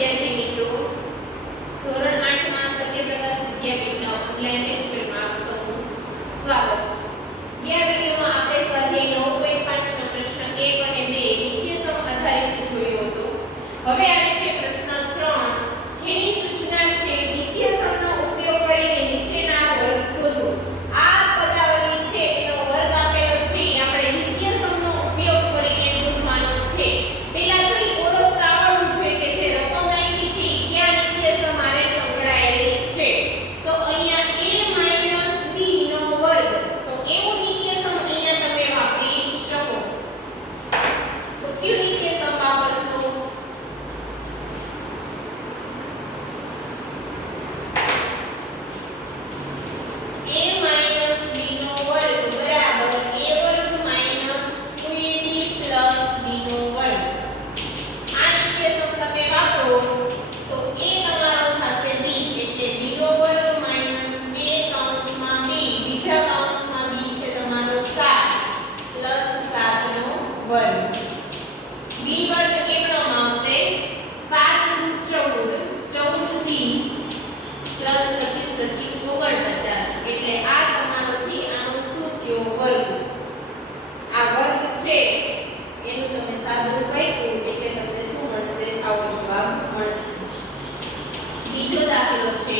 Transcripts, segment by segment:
વિદ્યાર્થી મિત્રો, ધોરણ 8 માં સત્યપ્રકાશ વિદ્યાપીઠના ઓનલાઈન લેક્ચરમાં આપ સૌનું સ્વાગત છે. ગયા વિડિયોમાં આપણે સ્વાધ્યાય 9.5 નો પ્રશ્ન 1 અને 2 નિત્યસમ આધારિત જોયો હતો. હવે આવે છે પ્રશ્ન 3, જેની સૂચના છે નિત્યસમનો ઉપયોગ કરીને નીચેના વર્ગ શોધો. આ પદાવલી છે એનો વર્ગ આપેલો છે, આપણે નિત્યસમનો ઉપયોગ કરીને શોધવાનો છે. પહેલા તો ઈ ઓળખતા આવડવું જોઈએ કે જે રકમ આપી છે ક્યાં નિત્યસમ આરે સંકળાયેલી છે. તો અહીંયા a b નો વર્ગ, તો એવું નિત્યસમ અહીંયા તમે વાપરી શકો. તો કયું નિત્યસમ વાપરશો? a b નો વર્ગ બરાબર a વર્ગ માઈનસ 2ab પ્લસ b નો વર્ગ. આ નિત્યસમ તમે વાપરો તો a તમારો થશે b, એટલે b નો વર્ગ માઈનસ 2 કૌંસમાં b, બીજા કૌંસમાં b છે તમારો 7 પ્લસ 7 નો વર્ગ. b વર્ગ કેટલામાં આવશે? 7 દુ 14, 14b પ્લસ 27 49, એટલે આ તમારો છે આનો શું થયો? વર્ગ. આ વર્ગ છે એનું તમે સાદુરૂપ આપ્યું એટલે તમને શું મળશે? આવો જવાબ મળશે. બીજો દાખલો છે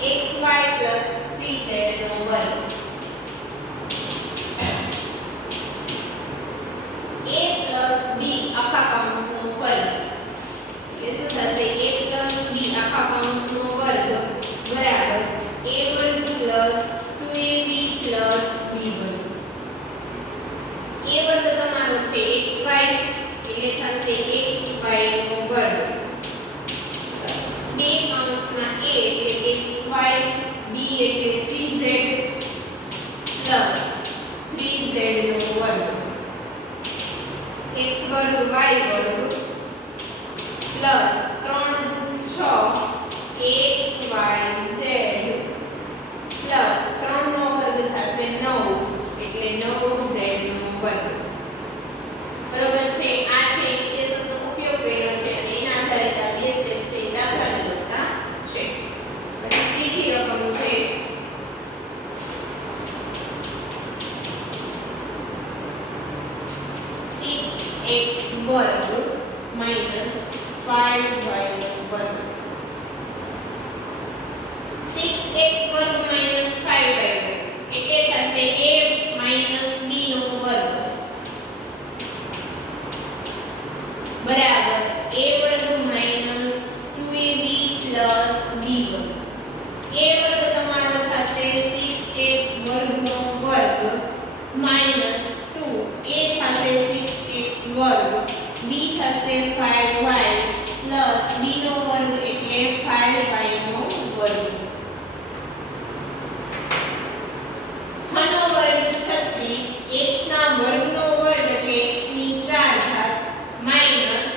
xy 3z નો વર્ગ. a b આખા કૌંસનો વર્ગ, એટલે શું થશે? a b આખા કૌંસનો વર્ગ બરાબર a વર્ગ પ્લસ 2ab પ્લસ b વર્ગ. a વર્ગ તમારો છે xy, એટલે થશે xy નો વર્ગ બે કૌંસમાં a એટલે xy, b એટલે 3z પ્લસ 3z નો વર્ગ. x વર્ગ y વર્ગ પ્લસ 3 દુ 6 x y z પ્લસ 3 નો વર્ગ થશે 9, એટલે 9z નો વર્ગ. બરોબર છે? આ છે નિત્યસમનો ઉપયોગ કર્યો છે અને એના આધારે આ બે સ્ટેપ છે એ દાખલાની ગણના છે. પછી ત્રીજી રકમ છે 6x વર્ગ માઈનસ 5y નો વર્ગ. 6x વર્ગ માઈનસ 5y વર્ગ એટલે થશે a માઈનસ b નો વર્ગ બરાબર a વર્ગ માઈનસ 2ab પ્લસ b વર્ગ. a વર્ગ તમારો થશે 6x વર્ગનો વર્ગ માઈનસ 2, a થશે 6x વર્ગ, b થશે 5y પ્લસ b નો વર્ગ એટલે 5y નો વર્ગ. 6 નો વર્ગ 36, x ના વર્ગનો વર્ગ એટલે x ની 4 ઘાત માઈનસ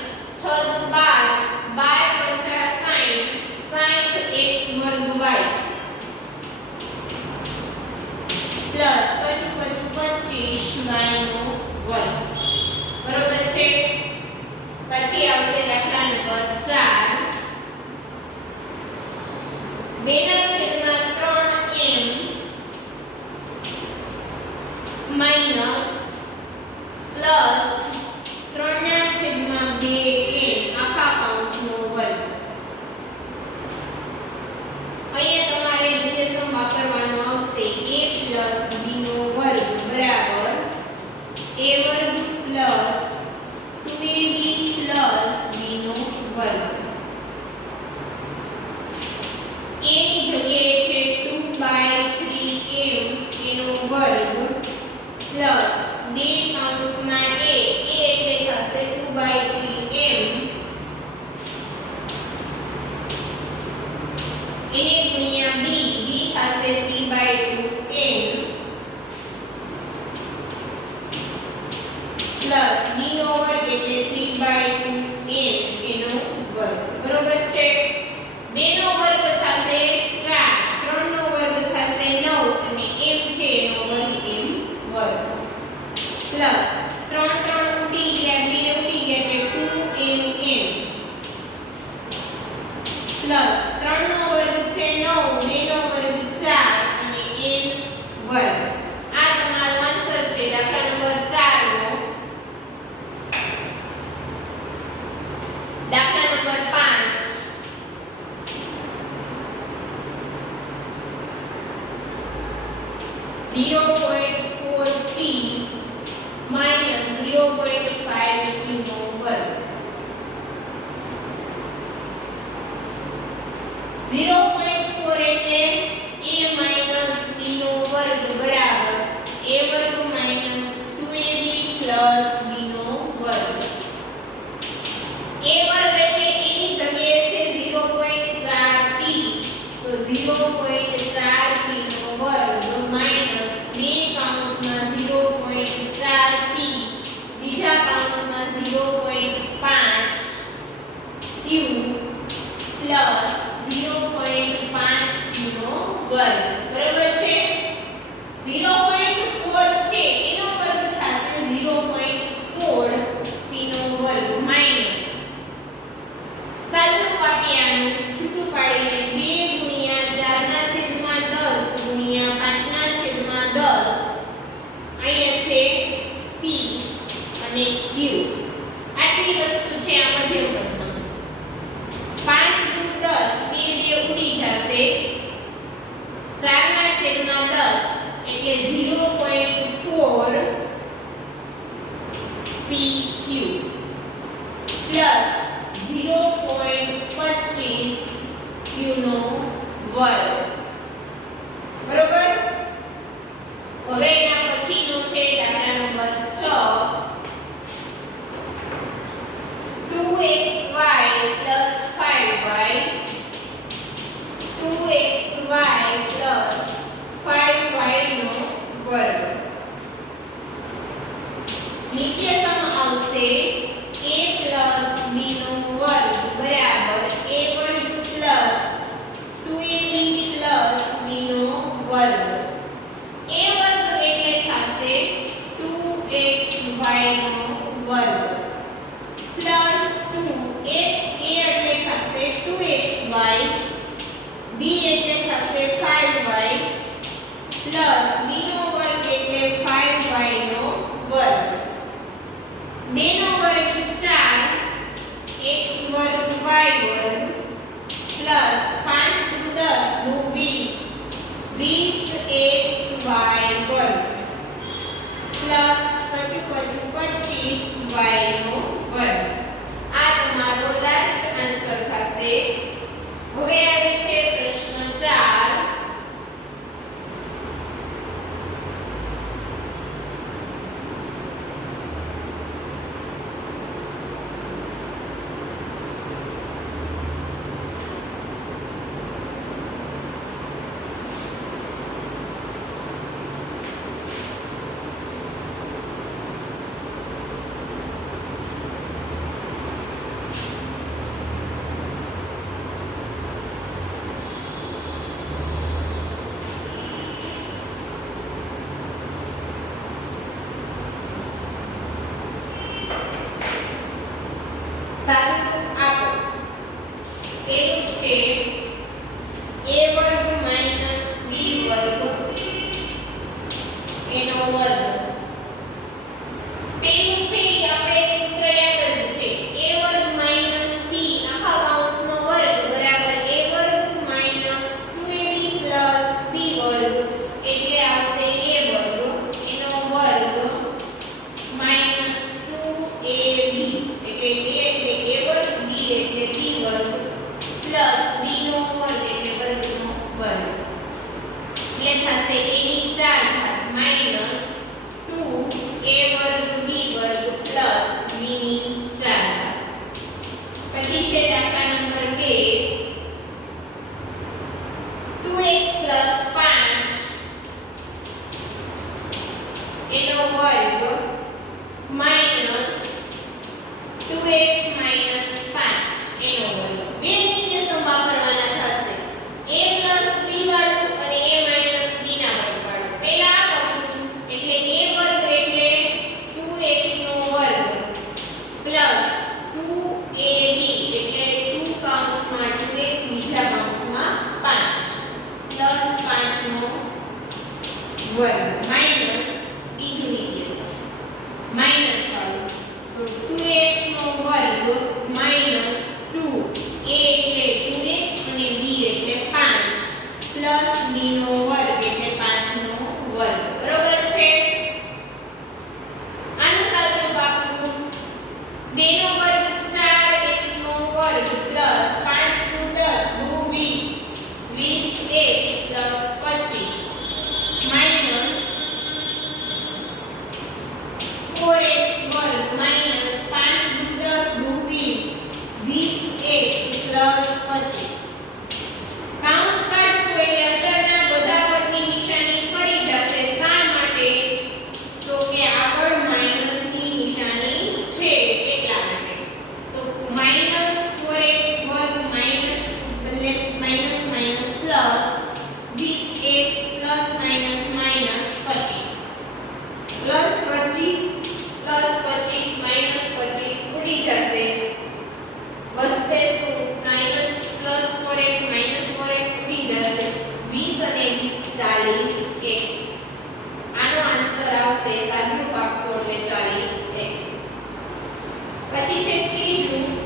6 દુ 12, 12 50 60, 60x વર્ગ y પ્લસ 25 નો વર્ગ. બરોબર છે? પછી આવશે દાખલા number 4, 2/3m minus plus 3/2m આખા કૌંસનો વર્ગ. અહીંયા તમારે નિત્યસમ વાપરવાનો આવશે a b નો વર્ગ બરાબર a વર્ગ પ્લસ 2ab પ્લસ b નો વર્ગ. a ની જગ્યાએ છે 2/3m એનો વર્ગ પ્લસ 2 કૌંસમાં a એટલે થશે 2/3m એને ગુણ્યા b, b થશે 3/2m પ્લસ b નો વર્ગ એટલે 3/2m એનો વર્ગ. બરોબર છે? 2 નો વર્ગ થશે 4, 3 નો વર્ગ થશે 9 અને m છે એનો વર્ગ m વર્ગ પ્લસ 3 3 ઉડી ગયા, 2 ઉડી ગયા એટલે 2mm 0.4p minus 0.5q નો વર્ગ. 0.4 એટલે a minus b નો વર્ગ બરાબર a વર્ગ minus 2ab plus b નો વર્ગ. a વર્ગ એટલે a ની જગ્યાએ છે 0.4p તો 0.4p નો વર્ગ minus 2 કૌંસમાં 0.4p બીજા કૌંસમાં 0.5q plus 0.5q નો વર્ગ. બરાબર છે? 0.4 છે એનો વર્ગ થશે 0.16p નો વર્ગ માઈનસ સાદુરૂપ આપી આનું છૂટું પાડીને 2 ગુણ્યા 4 ના છેદમાં 10 ગુણ્યા 5 ના છેદમાં 10 અહીંયા છે p અને q. આટલી વસ્તુ છે આ મધ્યમપદમાં. 5 × 10 બે ઉડી જશે 4 ના છેદમાં 10 એટલે 0.4 pq plus 0.25 q નો વર્ગ. બરોબર? હવે એના પછીનો છે દાખલા number 6 2xy plus 5y 2xy plus 5y નો વર્ગ. નીચે સમ આવશે a plus b નો વર્ગ બરાબર a વર્ગ plus 2ab plus b નો વર્ગ. a વર્ગ એટલે થશે 2xy નો વર્ગ plus 2 x a એટલે થશે 2xy b એટલે થશે 5y plus b નો વર્ગ એટલે 5y નો વર્ગ. 2 નો વર્ગ 4 x વર્ગ y વર્ગ plus 5 × 10 નું 20 20xy વર્ગ plus પચું 25y નો વર્ગ. આ તમારો લાસ્ટ આન્સર થશે. હવે આવે છે પ્રશ્ન 4. સાદુરૂપ આપો. પેલું છે a વર્ગ minus b વર્ગ એનો વર્ગ. પેલું છે ઈ આપણે એક સૂત્ર યાદ જ છે a વર્ગ minus b આખા કૌંસનો વર્ગ બરાબર a વર્ગ minus 2ab plus b વર્ગ એટલે આવશે a વર્ગ એનો વર્ગ minus 2ab એટલે a એટલે a વર્ગ b એટલે b વર્ગ plus b નો વર્ગ એટલે વર્ગનો વર્ગ એટલે થશે a ની 4 ઘાત minus 2a વર્ગ b વર્ગ plus b ની 4 ઘાત. પછી છે દાખલા નંબર 2 2x plus 5 એનો વર્ગ minus 2x minus 5 એનો વર્ગ. બે નીચે સમ વાપરવાના થશે a plus b વાળું અને a minus b ના વર્ગ વાળું. પહેલા આ કરશું એટલે a વર્ગ એટલે 2x નો વર્ગ plus 2ab એટલે 2 કૌંસમાં 2x બીજા કૌંસમાં 5 plus 5 નો વર્ગ minus બીજું નીચે સમ minus વાળું તો 2x નો વર્ગ minus 2 a એટલે 2x અને b એટલે 5 plus b નો વર્ગ એટલે 5 નો વર્ગ. બરોબર? થશે સાદુરૂપ આપશો એટલે 40x. પછી છે ત્રીજું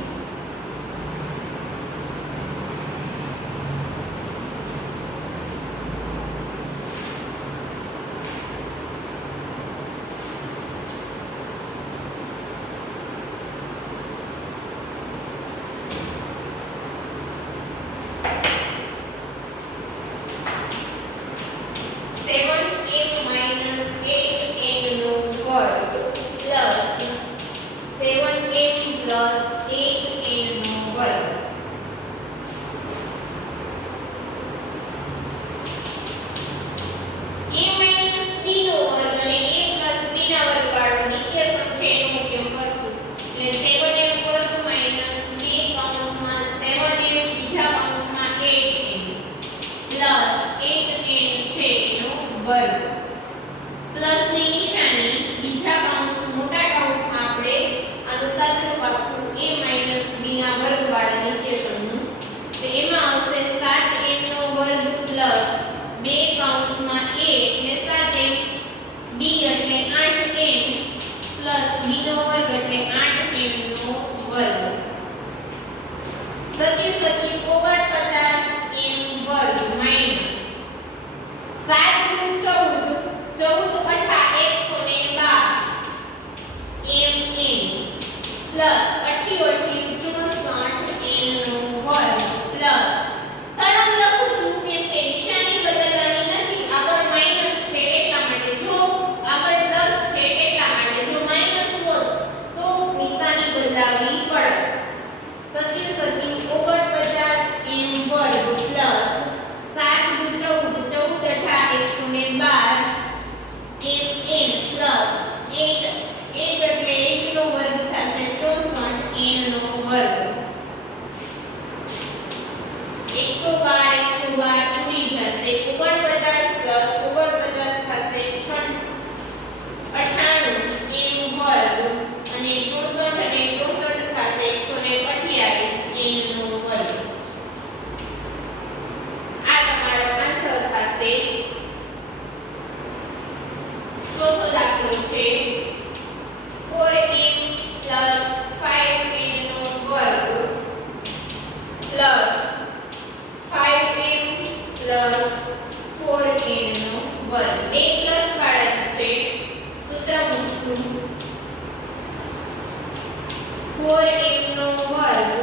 4m નો વર્ગ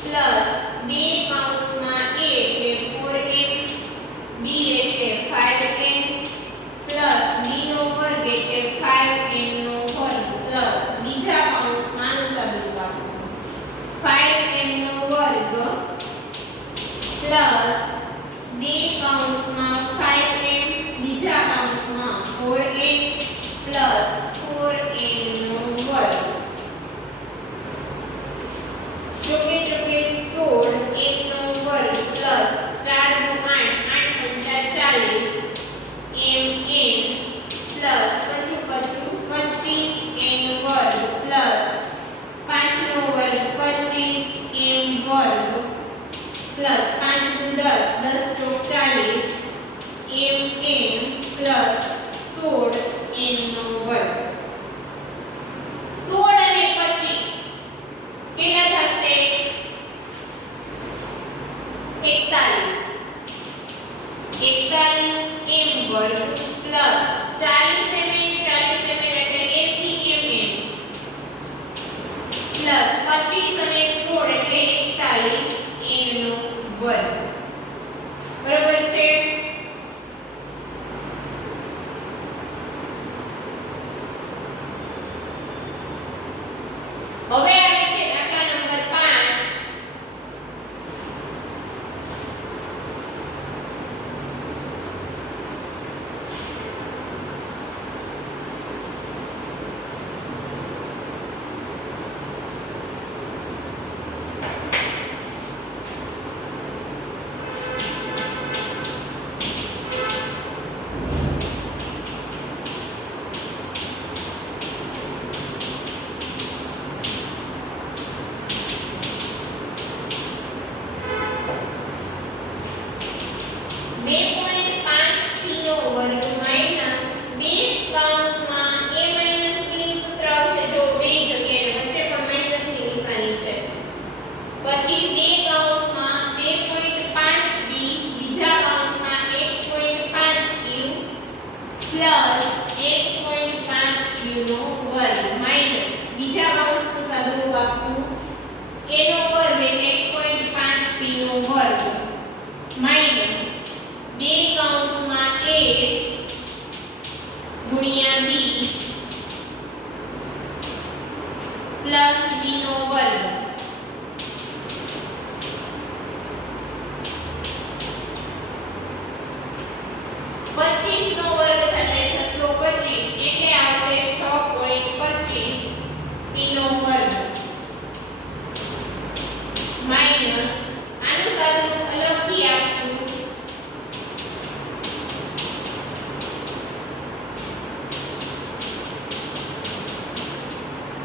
પ્લસ 2 કૌંસમાં a એટલે 4m b એટલે 5m પ્લસ b નો વર્ગ એટલે 5m નો વર્ગ પ્લસ બીજા કૌંસમાં આનું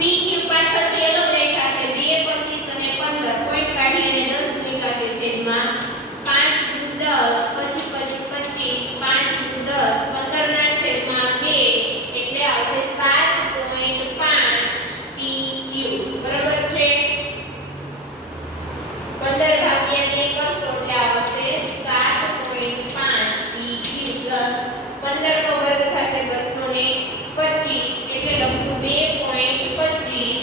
PQ પાછળથી અલગ રેખા છે 2 25 અને 15 પોઈન્ટ કાઢી અને 10 મૂક્યા છે છેદમાં 5 દુ 10 25 25 5 દુ 10 15 ના છેદમાં 2 એટલે આવશે 7.5 PQ બરાબર છે 15 ભાગ્યા 2 કરશો એટલે આવશે 7.5 PQ પ્લસ 15 નો વર્ગ થશે 225 એટલે લખશું 2.25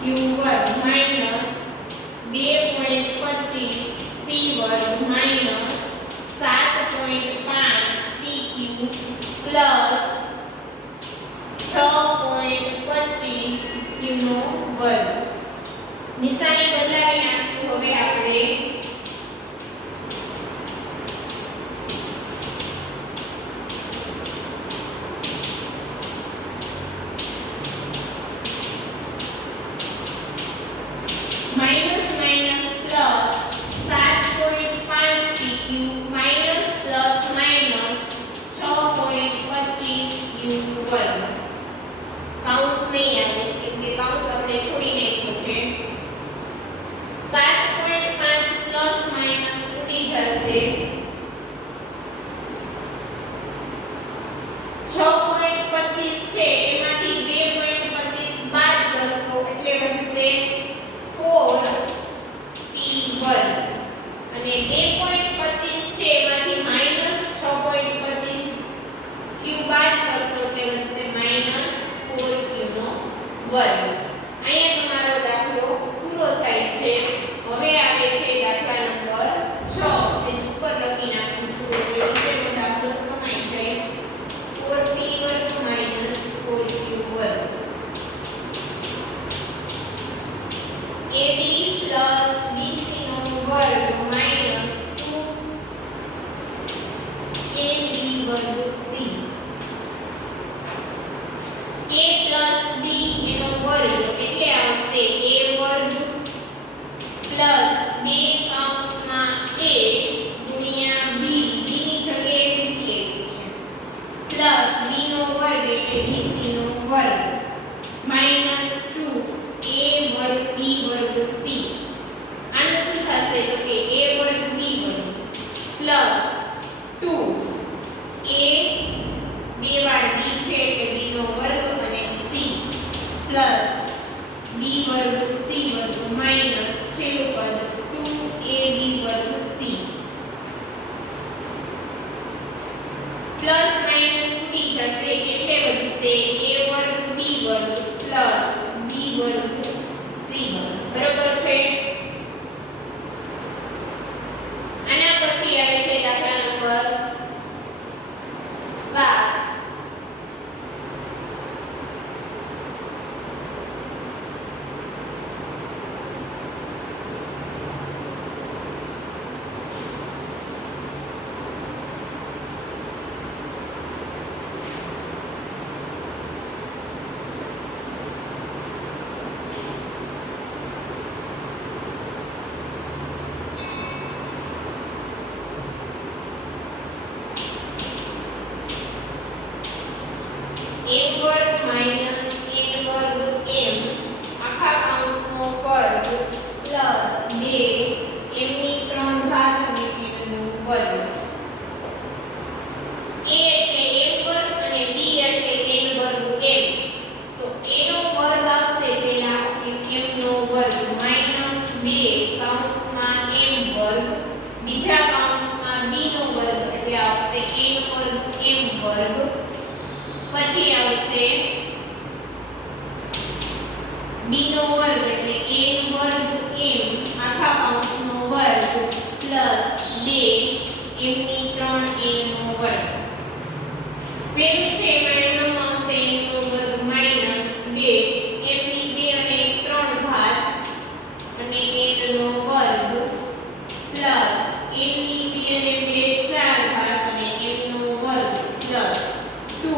Q વર્ગ માઈનસ 2.25 P વર્ગ માઈનસ 7.5 PQ પ્લસ 6.25 Q નો વર્ગ નિશાની બદલાવી નાખશું હવે આપણે minus minus plus 7.5 PQ minus plus minus 6.25 Q वर्ग काउंस नहीं आवे એટલે કાઉંસ આપણે છોડી નાખ્યો છે 7.5 પ્લસ માઈનસ ઉડી જશે 6.25 છે એમાંથી 2.25 બાદ કરશો એટલે વધશે 4 P વર્ગ અને 2.25 છે એમાંથી માઈનસ 6.25 Q બાદ કરશો એટલે વધશે માઈનસ 4 Q નો વર્ગ અહીંયા તમારો દાખલો પૂરો થાય છે હવે આવે છે દાખલા નંબર 6 તે ઉપર લખી નાખું છું એટલે નીચેનો દાખલો સમાય છે 4P વર્ગ માઈનસ 4Q વર્ગ AB plus BC નો વર્ગ માઈનસ 2AB વર્ગ C A plus B એનો વર્ગ એટલે આવશે A વર્ગ પ્લસ 2 કૌંસમાં A ગુણ્યા B B ની જગ્યાએ BC આવ્યું છે પ્લસ B નો વર્ગ એટલે BC નો વર્ગ માઈનસ 2 A વર્ગ B વર્ગ C આનું શું થશે તો કે A વર્ગ B વર્ગ પ્લસ 2 A બે વાર B છે એટલે B નો વર્ગ અને C પ્લસ B વર્ગ C વર્ગ માઈનસ છેલ્લું પદ 2AB વર્ગ C પ્લસ માઈનસ ઉડી જશે એટલે વધશે A વર્ગ B વર્ગ પ્લસ B વર્ગ C વર્ગ બરાબર છે આના પછી આવે છે દાખલા નંબર 7 m વર્ગ માઈનસ n વર્ગ m આખા કૌંસનો વર્ગ પ્લસ 2 m ની 3 ઘાત અને n નો વર્ગ a એટલે m વર્ગ અને b એટલે n વર્ગ m તો a નો વર્ગ આવશે પહેલા m નો વર્ગ માઈનસ 2 કૌંસમાં m વર્ગ બીજા કૌંસમાં b નો વર્ગ એટલે આવશે n વર્ગ m વર્ગ પછી આવશે b નો વર્ગ એટલે n વર્ગ m આખા કૌંસનો વર્ગ પ્લસ 2 m ની 3 n નો વર્ગ પેલું છે એમાં એમનો આવશે n નો વર્ગ માઈનસ 2 m ની 2 અને 3 ઘાત અને n નો વર્ગ પ્લસ m ની 2 અને 2 4 ઘાત અને m નો વર્ગ પ્લસ 2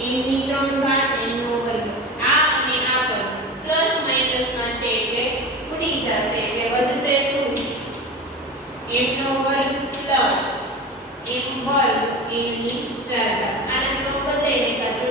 m ની 3 ઘાત n નો વર્ગ આ અને આ પદ પ્લસ માઈનસ માં છે એટલે ઉડી જશે એટલે વધશે શું m નો વર્ગ પ્લસ m વર્ગ n ની 4 ઘાત આના ક્રમ બદલાઈ નાખ્યા